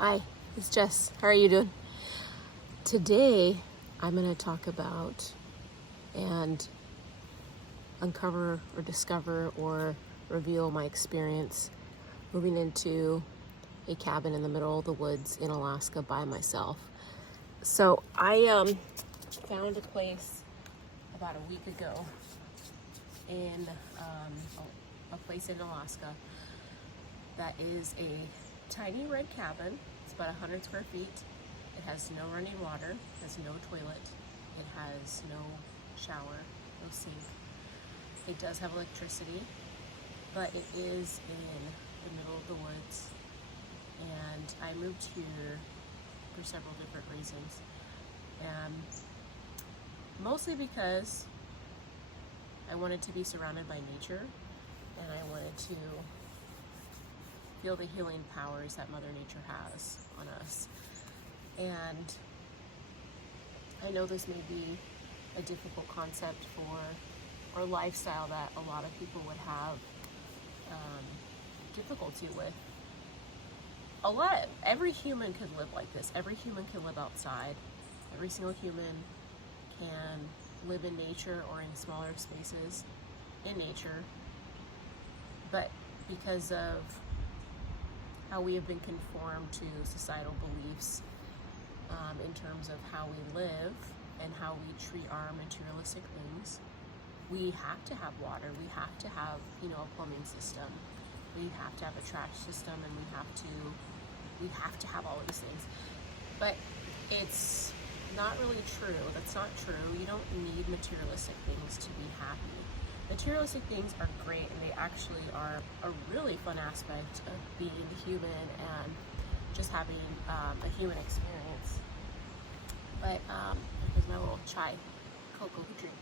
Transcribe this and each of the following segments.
Hi, it's Jess. How are you doing? Today, I'm going to talk about and uncover or discover or reveal my experience moving into a cabin in the middle of the woods in Alaska by myself. So I found a place about a week ago in a place in Alaska that is a tiny red cabin. It's about 100 square feet. It has no running water, has no toilet, it has no shower, no sink. It does have electricity, but it is in the middle of the woods. And I moved here for several different reasons. Mostly because I wanted to be surrounded by nature, and I wanted to feel the healing powers that Mother Nature has on us. And I know this may be a difficult concept or lifestyle that a lot of people would have difficulty with. Every human could live like this. Every human can live outside. Every single human can live in nature or in smaller spaces in nature. But because of how we have been conformed to societal beliefs in terms of how we live and how we treat our materialistic things, we have to have water, we have to have, a plumbing system, we have to have a trash system, and we have to have all of these things. But it's not really true. That's not true. You don't need materialistic things to be happy. Materialistic things are great, and they actually are a really fun aspect of being human and just having a human experience. But here's my little chai cocoa drink.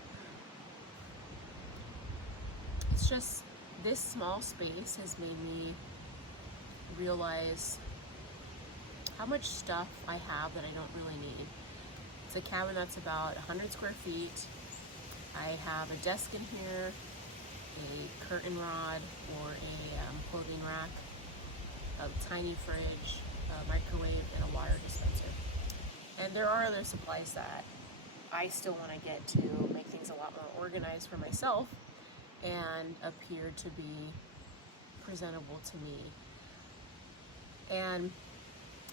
It's just, this small space has made me realize how much stuff I have that I don't really need. It's a cabin that's about 100 square feet. I have a desk in here, a curtain rod or a clothing rack, a tiny fridge, a microwave, and a water dispenser. And there are other supplies that I still want to get to make things a lot more organized for myself and appear to be presentable to me. And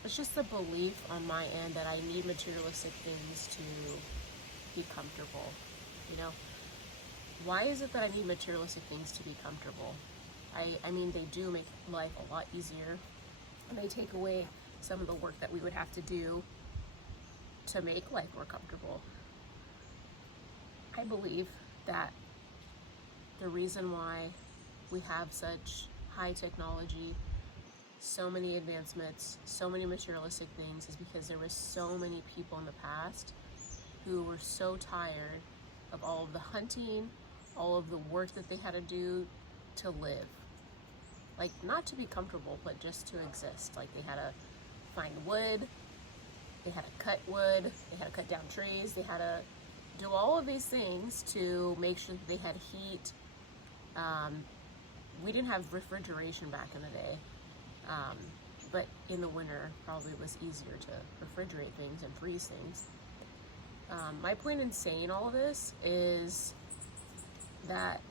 it's just the belief on my end that I need materialistic things to be comfortable. Why is it that I need materialistic things to be comfortable? I mean, they do make life a lot easier, and they take away some of the work that we would have to do to make life more comfortable. I believe that the reason why we have such high technology, so many advancements, so many materialistic things, is because there were so many people in the past who were so tired of all of the hunting, all of the work that they had to do to live. Like, not to be comfortable, but just to exist. Like, they had to find wood, they had to cut wood, they had to cut down trees, they had to do all of these things to make sure that they had heat. We didn't have refrigeration back in the day, but in the winter probably it was easier to refrigerate things and freeze things. My point in saying all of this is that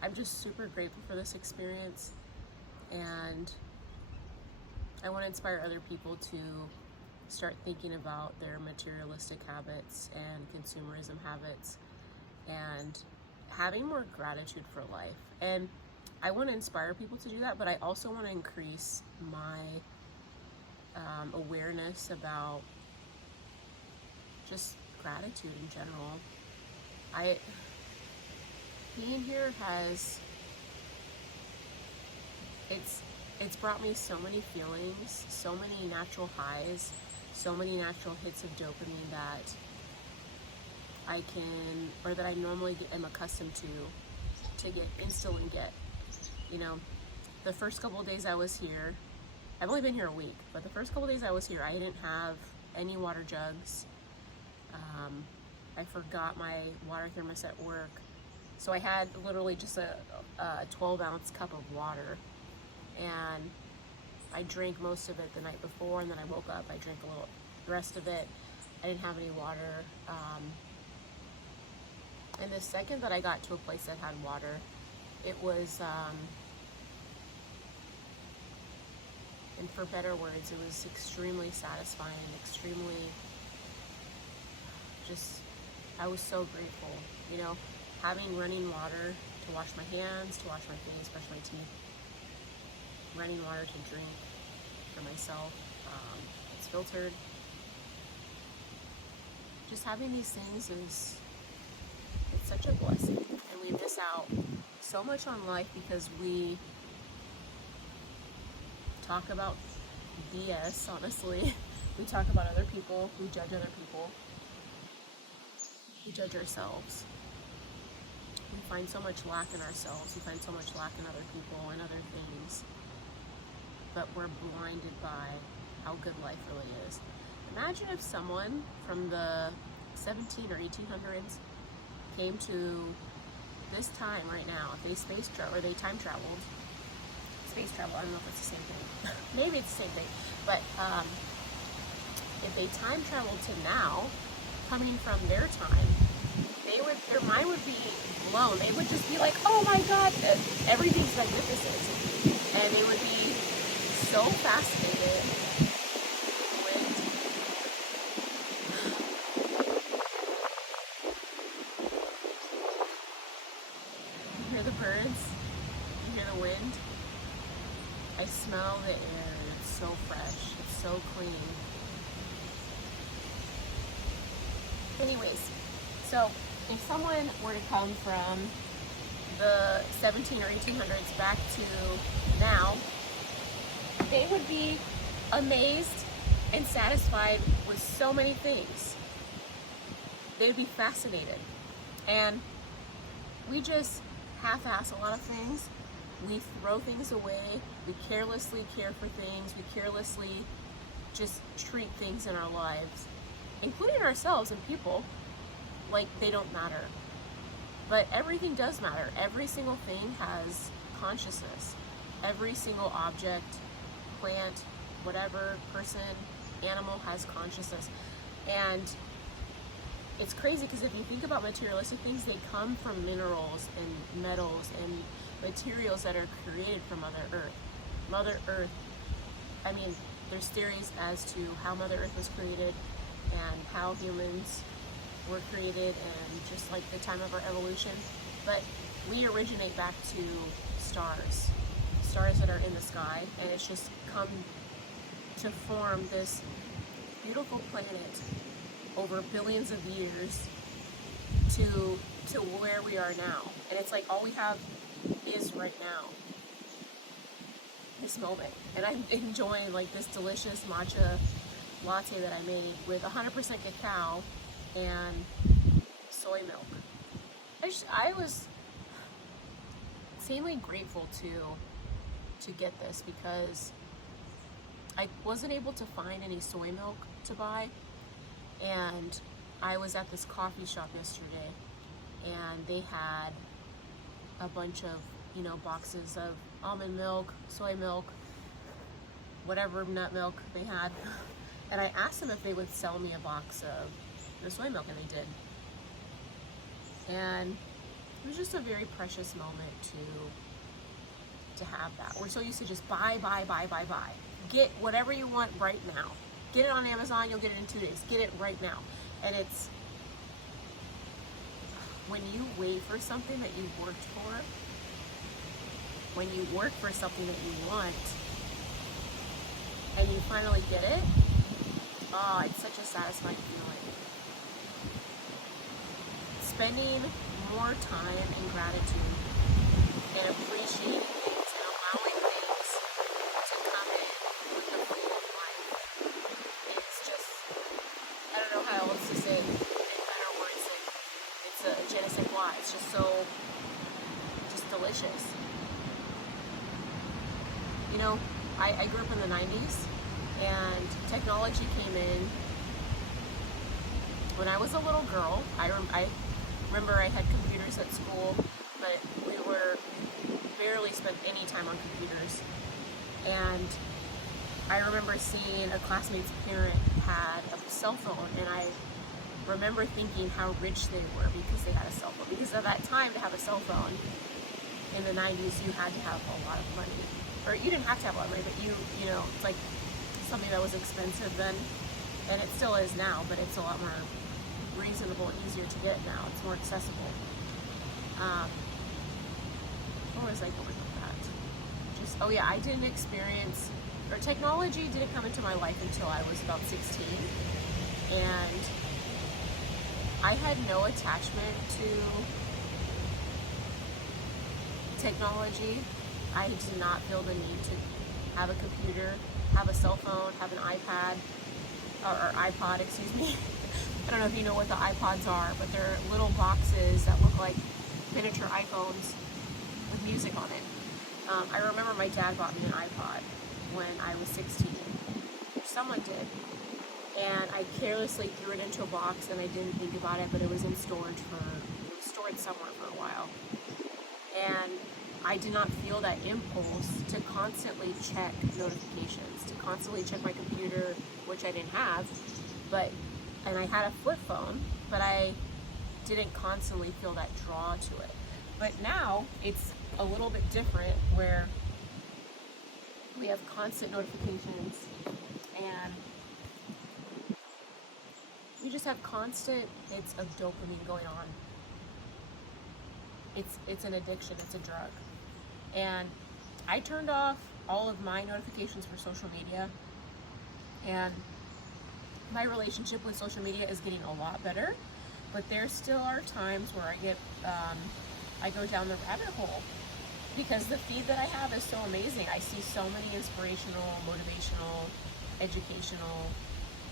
I'm just super grateful for this experience, and I want to inspire other people to start thinking about their materialistic habits and consumerism habits and having more gratitude for life. And I want to inspire people to do that, but I also want to increase my awareness about just gratitude in general. Being here it's brought me so many feelings, so many natural highs, so many natural hits of dopamine that I normally am accustomed to instantly get. The first couple of days I was here, I've only been here a week, but the first couple of days I was here, I didn't have any water jugs. I forgot my water thermos at work. So I had literally just a 12-ounce cup of water. And I drank most of it the night before, and then I woke up, I drank the rest of it. I didn't have any water. And the second that I got to a place that had water, it was, and for better words, it was extremely satisfying, extremely, just, I was so grateful, you know, having running water to wash my hands, to wash my face, brush my teeth, running water to drink for myself, it's filtered. Just having these things it's such a blessing, and we miss out so much on life because we talk about BS, honestly. We talk about other people, we judge other people, we judge ourselves. We find so much lack in ourselves, we find so much lack in other people and other things, but we're blinded by how good life really is. Imagine if someone from the 17 or 1800s came to this time right now, if they they time traveled, space travel, I don't know if it's the same thing, maybe it's the same thing, but if they time traveled to now, coming from their time, their mind would be blown. They would just be like, oh my God, everything's magnificent. And they would be so fascinated with you hear the birds, you hear the wind. I smell the air, it's so fresh, it's so clean. Anyways, so if someone were to come from the 17 or 1800s back to now, they would be amazed and satisfied with so many things. They would be fascinated. And we just half-ass a lot of things. We throw things away. We carelessly care for things. We carelessly just treat things in our lives, including ourselves and people, like they don't matter. But everything does matter. Every single thing has consciousness. Every single object, plant, whatever, person, animal has consciousness. And it's crazy because if you think about materialistic things, they come from minerals and metals and materials that are created from Mother Earth. Mother Earth, I mean, there's theories as to how Mother Earth was created and how humans were created and just like the time of our evolution. But we originate back to stars that are in the sky, and it's just come to form this beautiful planet over billions of years to where we are now. And it's like all we have is right now, this moment. And I'm enjoying like this delicious matcha latte that I made with 100% cacao and soy milk. I was insanely grateful to get this because I wasn't able to find any soy milk to buy, and I was at this coffee shop yesterday and they had a bunch of, you know, boxes of almond milk, soy milk, whatever nut milk they had, and I asked them if they would sell me a box of the soy milk, and they did. And it was just a very precious moment to have that. We're so used to just buy. Get whatever you want right now. Get it on Amazon, you'll get it in 2 days. Get it right now. And it's when you wait for something that you worked for, when you work for something that you want, and you finally get it, oh, it's such a satisfying feeling. Spending more time in gratitude and appreciating things and allowing things to come in with the flow of life. It's just, I don't know how else to say it in better words than it's a je ne sais quoi. It's just so, just delicious. You know, I grew up in the 90s and technology came in when I was a little girl. I remember I had computers at school, but we barely spent any time on computers. And I remember seeing a classmate's parent had a cell phone, and I remember thinking how rich they were because they had a cell phone. Because at that time, to have a cell phone in the 90s, you had to have a lot of money. Or you didn't have to have a lot of money, but you know, it's like something that was expensive then, and it still is now, but it's a lot more reasonable and easier to get now. It's more accessible. What was I going with that? Just, oh yeah, I didn't experience, or technology didn't come into my life until I was about 16, and I had no attachment to technology. I did not feel the need to have a computer, have a cell phone, have an iPad, or iPod, excuse me. I don't know if you know what the iPods are, but they're little boxes that look like miniature iPhones with music on it. I remember my dad bought me an iPod when I was 16. Someone did. And I carelessly threw it into a box and I didn't think about it, but it was stored somewhere for a while. And I did not feel that impulse to constantly check notifications, to constantly check my computer, which I didn't have, and I had a flip phone, but I didn't constantly feel that draw to it. But now it's a little bit different, where we have constant notifications and we just have constant hits of dopamine going on. It's an addiction, it's a drug. And I turned off all of my notifications for social media, and my relationship with social media is getting a lot better, but there still are times where I go down the rabbit hole because the feed that I have is so amazing. I see so many inspirational, motivational, educational,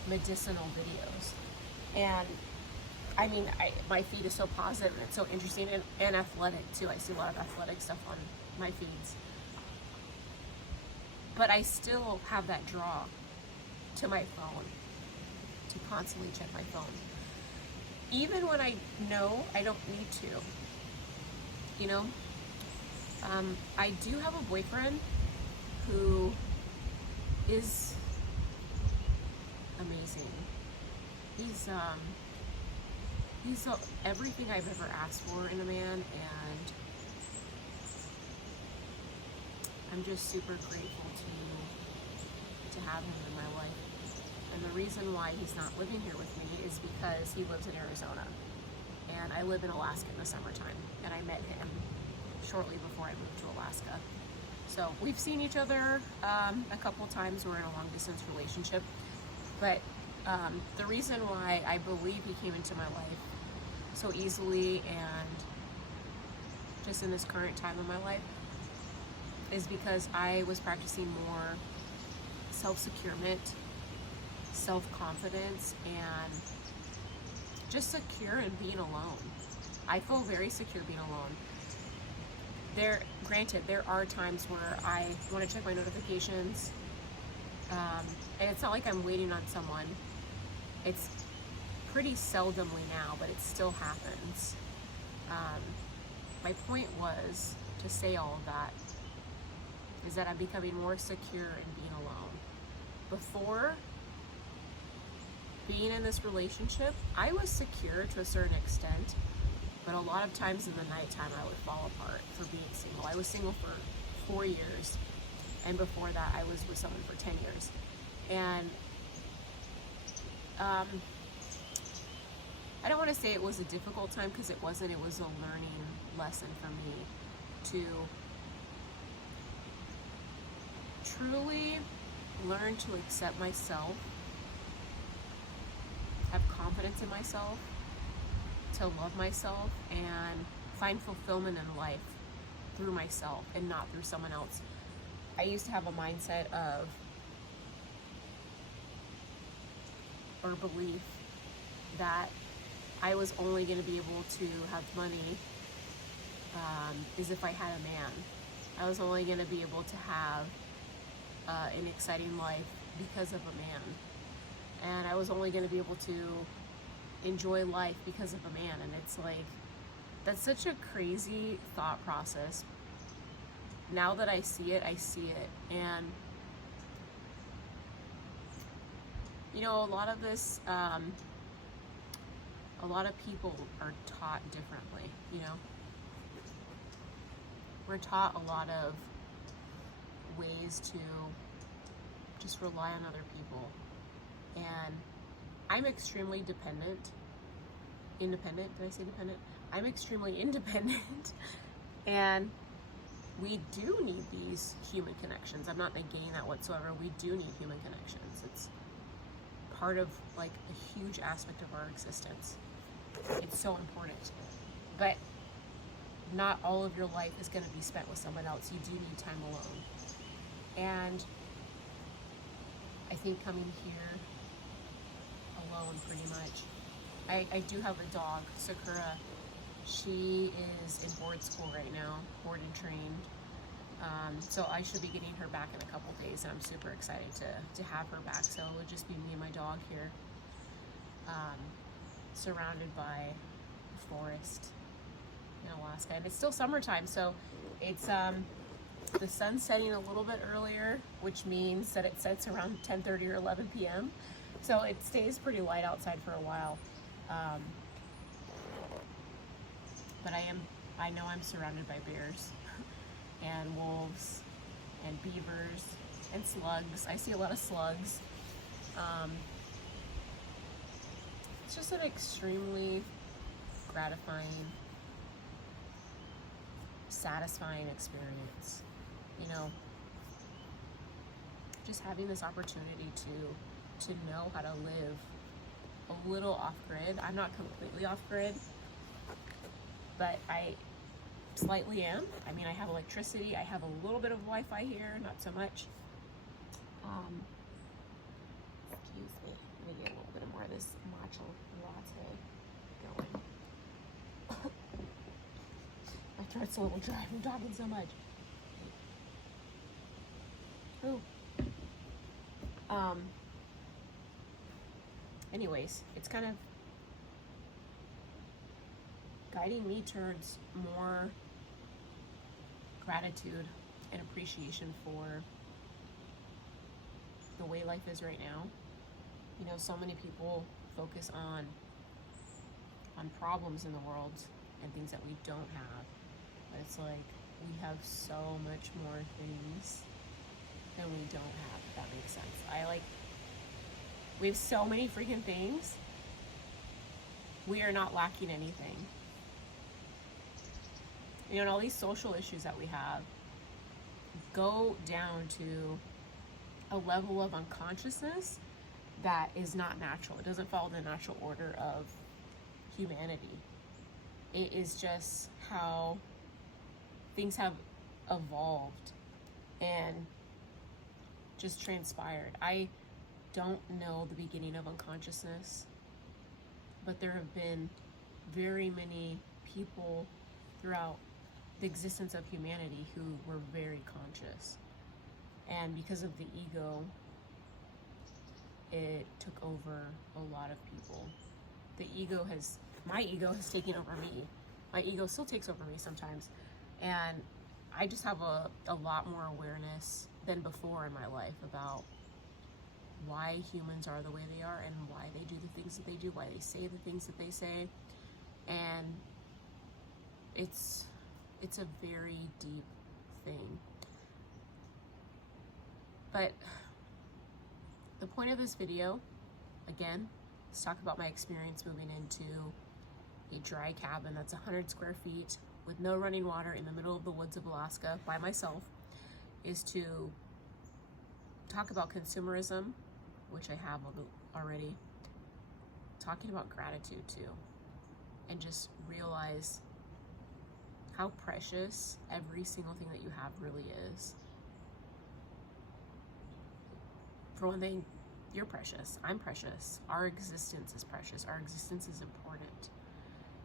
medicinal videos. And I mean, my feed is so positive and it's so interesting and athletic too. I see a lot of athletic stuff on my feeds. But I still have that draw to my phone, to constantly check my phone. Even when I know I don't need to, you know? I do have a boyfriend who is amazing. He's everything I've ever asked for in a man, and I'm just super grateful to have him in my life. And the reason why he's not living here with me is because he lives in Arizona, and I live in Alaska in the summertime, and I met him shortly before I moved to Alaska. So we've seen each other a couple times. We're in a long distance relationship, but the reason why I believe he came into my life so easily and just in this current time of my life is because I was practicing more self-securement, self-confidence, and just secure in being alone. I feel very secure being alone. Granted, there are times where I want to check my notifications, and it's not like I'm waiting on someone. It's pretty seldomly now, but it still happens. My point was to say all of that is that I'm becoming more secure in being alone. Before being in this relationship, I was secure to a certain extent, but a lot of times in the nighttime I would fall apart for being single. I was single for 4 years, and before that I was with someone for 10 years. And I don't want to say it was a difficult time, because it wasn't. It was a learning lesson for me to truly learn to accept myself, have confidence in myself, to love myself, and find fulfillment in life through myself and not through someone else. I used to have a mindset or belief that I was only going to be able to have money is if I had a man. I was only going to be able to have an exciting life because of a man. And I was only going to be able to enjoy life because of a man. And it's like, that's such a crazy thought process. Now that I see it, I see it. And You know, a lot of this, a lot of people are taught differently, you know? We're taught a lot of ways to just rely on other people. And I'm extremely independent, did I say dependent? I'm extremely independent, and we do need these human connections. I'm not negating that whatsoever. We do need human connections. It's part of like a huge aspect of our existence. It's so important. But not all of your life is going to be spent with someone else. You do need time alone. And I think coming here alone pretty much. I do have a dog, Sakura. She is in board school right now, board and trained. So I should be getting her back in a couple days, and I'm super excited to have her back. So it would just be me and my dog here, surrounded by a forest in Alaska. And it's still summertime, so it's the sun's setting a little bit earlier, which means that it sets around 10:30 or 11 p.m. So it stays pretty light outside for a while. But I know I'm surrounded by bears and wolves and beavers and slugs. I see a lot of slugs. It's just an extremely gratifying, satisfying experience. You know, just having this opportunity to know how to live a little off-grid. I'm not completely off-grid, but I slightly am. I mean, I have electricity. I have a little bit of Wi-Fi here, not so much. Excuse me. Let me get a little bit more of this matcha latte going. My throat's a little dry from talking so much. Ooh. Anyways, it's kind of guiding me towards more gratitude and appreciation for the way life is right now. You know, so many people focus on problems in the world and things that we don't have. But it's like we have so much more things than we don't have, if that makes sense. We have so many freaking things. We are not lacking anything. You know, and all these social issues that we have go down to a level of unconsciousness that is not natural. It doesn't follow the natural order of humanity. It is just how things have evolved and just transpired. I don't know the beginning of unconsciousness, but there have been very many people throughout the existence of humanity who were very conscious. And because of the ego, it took over a lot of people. My ego has taken over me. My ego still takes over me sometimes. And I just have a lot more awareness than before in my life about why humans are the way they are and why they do the things that they do, why they say the things that they say. And it's a very deep thing. But the point of this video, again, is to talk about my experience moving into a dry cabin that's 100 square feet with no running water in the middle of the woods of Alaska by myself, is to talk about consumerism, which I have already, talking about gratitude too, and just realize how precious every single thing that you have really is. For one thing, you're precious, I'm precious, our existence is precious, our existence is important.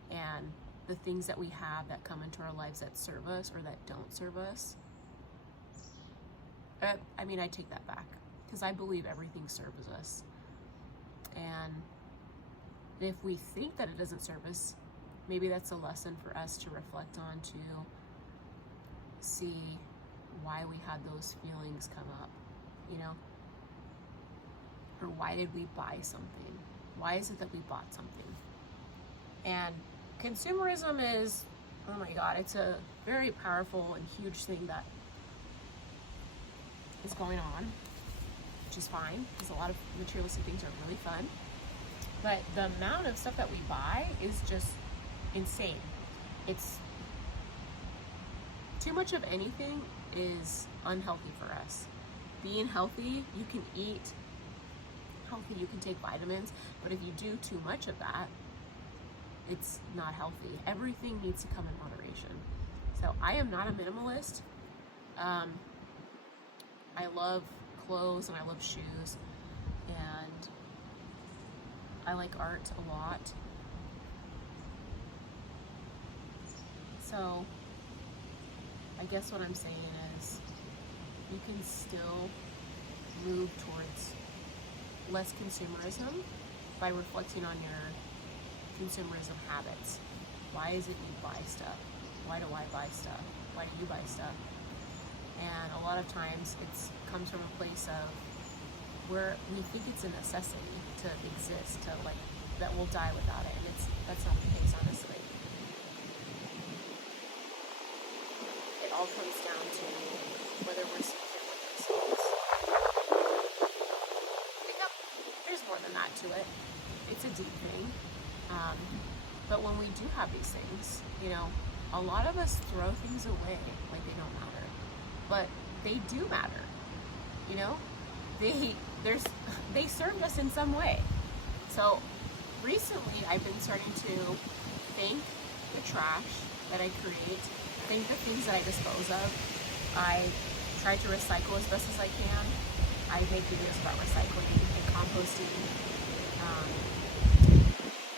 And the things that we have that come into our lives that serve us or that don't serve us, I mean, I take that back, because I believe everything serves us. And if we think that it doesn't serve us, maybe that's a lesson for us to reflect on, to see why we had those feelings come up, you know? or why did we buy something? Why is it that we bought something? And consumerism is, oh my God, it's a very powerful and huge thing that is going on, which is fine because a lot of materialistic things are really fun. But the amount of stuff that we buy is just insane. It's too much of anything is unhealthy for us. Being healthy, you can eat healthy, you can take vitamins, but if you do too much of that, it's not healthy. Everything needs to come in moderation. So I am not a minimalist. I love clothes and I love shoes, and I like art a lot. So I guess what I'm saying is you can still move towards less consumerism by reflecting on your consumerism habits. Why is it you buy stuff? Why do I buy stuff? Why do you buy stuff? And a lot of times it comes from a place of where we think it's a necessity to exist, to like that we'll die without it, and that's not the case, honestly. It all comes down to whether we're sincere with ourselves. Yep, there's more than that to it. It's a deep thing. But when we do have these things, a lot of us throw things away like they don't matter. But they do matter. They served us in some way. So recently I've been starting to thank the trash that I create, thank the things that I dispose of. I try to recycle as best as I can. I make videos about recycling and composting.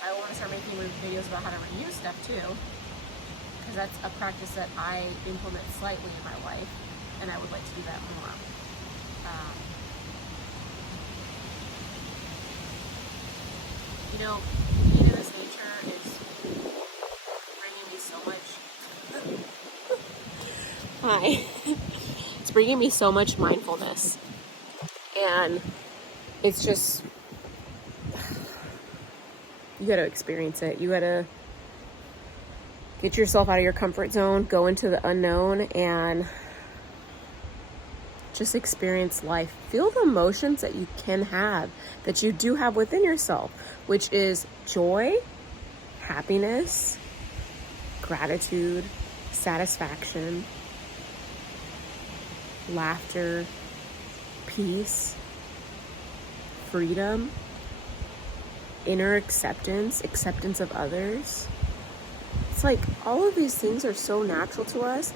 I want to start making videos about how to reuse stuff too, because that's a practice that I implement slightly in my life, and I would like to do that more. Being in this nature is bringing me so much. Hi. It's bringing me so much mindfulness, and it's just, you got to experience it. You got to get yourself out of your comfort zone, go into the unknown, and just experience life. Feel the emotions that you can have, that you do have within yourself, which is joy, happiness, gratitude, satisfaction, laughter, peace, freedom, inner acceptance of others. It's like all of these things are so natural to us,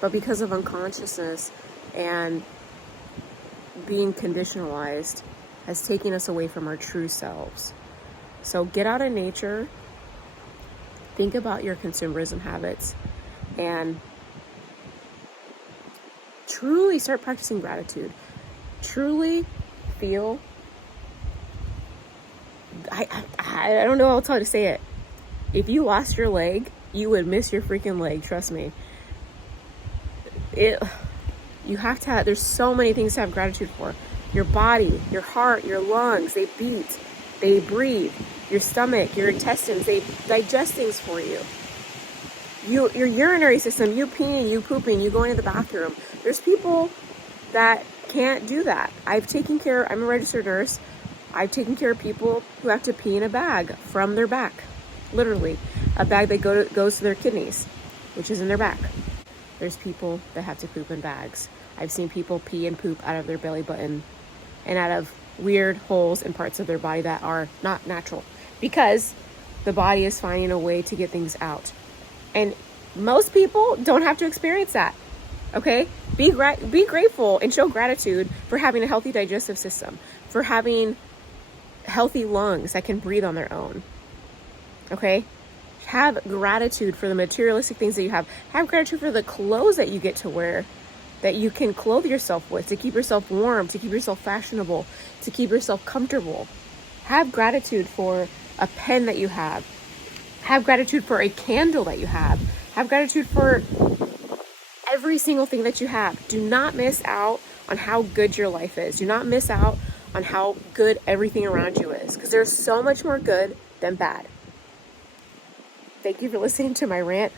but because of unconsciousness and being conditionalized has taken us away from our true selves. So get out in nature, think about your consumerism habits, and truly start practicing gratitude. Truly feel, I don't know how else to say it. If you lost your leg, you would miss your freaking leg, trust me. You have to have, there's so many things to have gratitude for. Your body, your heart, your lungs, they beat, they breathe. Your stomach, your intestines, they digest things for you. Your urinary system, you peeing, you pooping, you going to the bathroom. There's people that can't do that. I'm a registered nurse. I've taken care of people who have to pee in a bag from their back. Literally, a bag that goes to their kidneys, which is in their back. There's people that have to poop in bags. I've seen people pee and poop out of their belly button and out of weird holes in parts of their body that are not natural, because the body is finding a way to get things out. And most people don't have to experience that. Okay? Be grateful and show gratitude for having a healthy digestive system, for having healthy lungs that can breathe on their own. Okay? Have gratitude for the materialistic things that you have. Have gratitude for the clothes that you get to wear, that you can clothe yourself with, to keep yourself warm, to keep yourself fashionable, to keep yourself comfortable. Have gratitude for a pen that you have. Have gratitude for a candle that you have. Have gratitude for every single thing that you have. Do not miss out on how good your life is. Do not miss out on how good everything around you is, because there's so much more good than bad. Thank you for listening to my rant.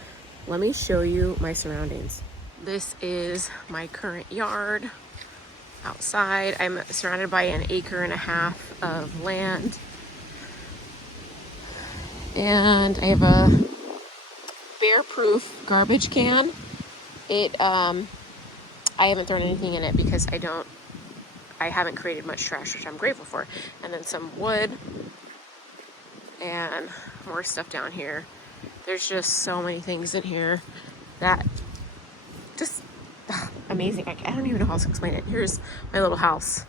Let me show you my surroundings. This is my current yard outside. I'm surrounded by 1.5 acres of land. And I have a bear-proof garbage can. I haven't thrown anything in it because I haven't created much trash, which I'm grateful for. And then some wood and more stuff down here. There's just so many things in here that just amazing. I don't even know how else to explain it. Here's my little house.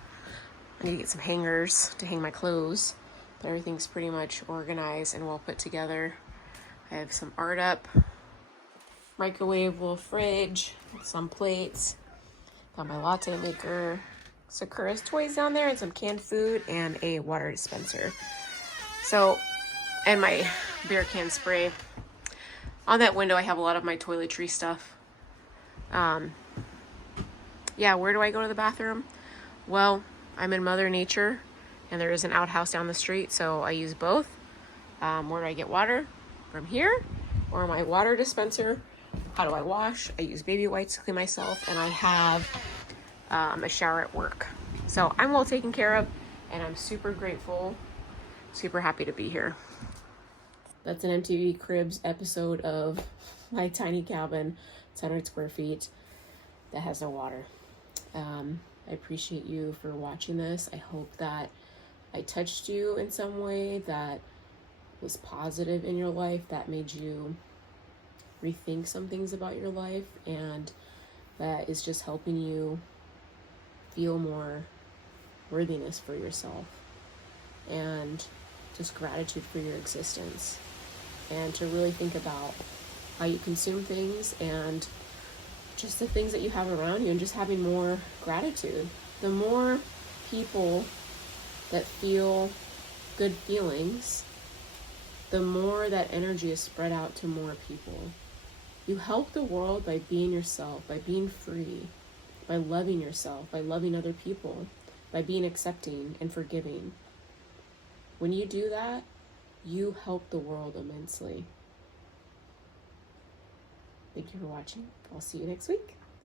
I need to get some hangers to hang my clothes, but everything's pretty much organized and well put together. I have some art up, microwave, little fridge, some plates, got my latte maker, Sakura's toys down there, and some canned food, and a water dispenser. So, and my beer can spray. On that window, I have a lot of my toiletry stuff. Yeah, where do I go to the bathroom? Well, I'm in Mother Nature, and there is an outhouse down the street, so I use both. Where do I get water? From here, or my water dispenser. How do I wash? I use baby wipes to clean myself, and I have a shower at work. So I'm well taken care of, and I'm super grateful, super happy to be here. That's an MTV Cribs episode of my tiny cabin, 100 square feet, that has no water. I appreciate you for watching this. I hope that I touched you in some way that was positive in your life, that made you rethink some things about your life, and that is just helping you feel more worthiness for yourself and just gratitude for your existence, and to really think about how you consume things and just the things that you have around you, and just having more gratitude. The more people that feel good feelings, the more that energy is spread out to more people. You help the world by being yourself, by being free, by loving yourself, by loving other people, by being accepting and forgiving. When you do that, you help the world immensely. Thank you for watching. I'll see you next week.